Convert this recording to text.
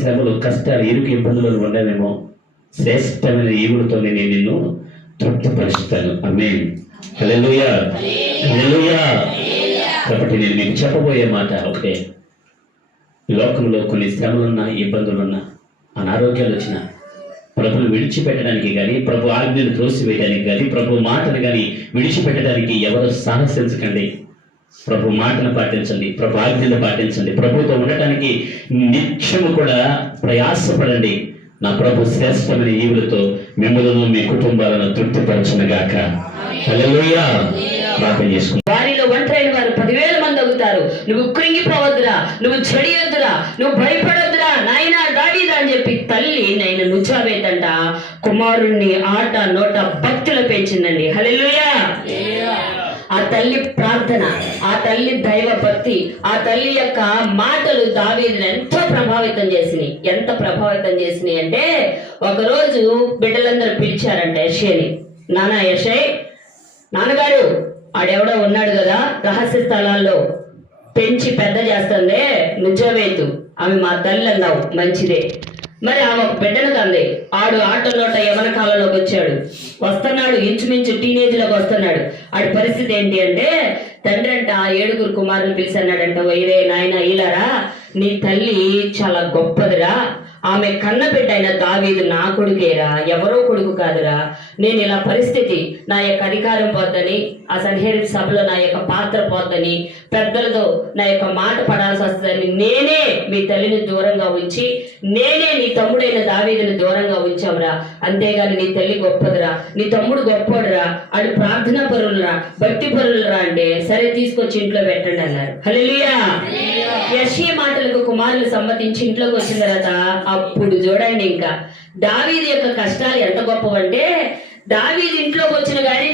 శ్రమలు, కష్టాలు, ఇరుకు ఇబ్బందులు ఉండవేమో, శ్రేష్టమైన ఈవులతో నేను నిన్ను తృప్తిపరుస్తాను. ఆమేన్. హల్లెలూయా, హల్లెలూయా. కాబట్టి నేను మీకు చెప్పబోయే మాట ఒకటే. ఈ లోకంలో కొన్ని శ్రమలున్నా, ఇబ్బందులున్నా, అనారోగ్యాలు వచ్చినా ప్రభుని విడిచిపెట్టడానికి కానీ, ప్రభు ఆజ్ఞను త్రోసివేయడానికి కానీ, ప్రభు మాటను కానీ విడిచిపెట్టడానికి ఎవరు సాహసించకండి. ప్రభు మాటను పాటించండి, ప్రభు ఆజ్ఞను పాటించండి. ప్రభుతో ఉండటానికి నిత్యము కూడా ప్రయాసపడండి. నా ప్రభు శ్రేష్టమైన ఈవులతో మిమ్మల్ని, మీ కుటుంబాలను తృప్తిపరచునుగాక. హల్లెలూయా. ప్రార్థన చేసుకుంటాం. వారిలో ఒంటరైన వారు 10,000 మంది అవుతారు. నువ్వు కృంగిపోవద్దురా, నువ్వు చెడియొద్దురా, నువ్వు భయపడొద్దురా నాయనా దావీదా అని చెప్పి తల్లి నైన నుచావేతంట కుమారుణ్ణి ఆట నోట భక్తులు పెంచిందండి. హల్లెలూయా. ఆ తల్లి ప్రార్థన, ఆ తల్లి దైవ భక్తి, ఆ తల్లి యొక్క మాటలు దావీదుని ఎంతో ప్రభావితం చేసినాయి. ఎంత ప్రభావితం చేసినాయి అంటే, ఒకరోజు బిడ్డలందరూ పిలిచారంట యెషయని. నానా యెషయ్, నాన్నగారు ఆడెవడో ఉన్నాడు కదా రహస్య స్థలాల్లో పెంచి పెద్ద చేస్తుంది నుజవేతు, ఆమె మా తల్లి అన్నావు, మంచిదే. మరి ఆమె ఒక బిడ్డను కంది. ఆడు ఆటలోట యవన కాలంలోకి వస్తున్నాడు, ఇంచుమించు టీనేజ్లోకి వస్తున్నాడు. ఆడి పరిస్థితి ఏంటి అంటే, తండ్రి అంట 7 కుమారులు పిలిచన్నాడంట, వైరే నాయన ఈలారా, నీ తల్లి చాలా గొప్పదిరా, ఆమె కన్న బిడ్డ అయిన దావీదు నా కొడుకేరా, ఎవరో కొడుకు కాదురా. నేను ఇలా పరిస్థితి, నా యొక్క అధికారం పోద్దని, ఆ సన్హెరీబు సభలో నా యొక్క పాత్ర పోద్దని, పెద్దలతో నా యొక్క మాట పడాల్సి వస్తుందని నేనే మీ తల్లిని దూరంగా ఉంచి, నేనే నీ తమ్ముడైన దావీదుని దూరంగా ఉంచావురా. అంతేగాని నీ తల్లి గొప్పదిరా, నీ తమ్ముడు గొప్పోడురా, ఆడు ప్రార్థనా పరులురా, భక్తి పరులురా అంటే, సరే తీసుకొచ్చి ఇంట్లో పెట్టండి అన్నారు. హల్లెలూయా. యెషయా మాటలకు కుమారులు సమ్మతించి ఇంట్లోకి వచ్చిన తర్వాత అప్పుడు చూడండి ఇంకా దావీదు యొక్క కష్టాలు ఎంత గొప్పవంటే, దావీదు ఇంట్లోకి వచ్చిన కానీ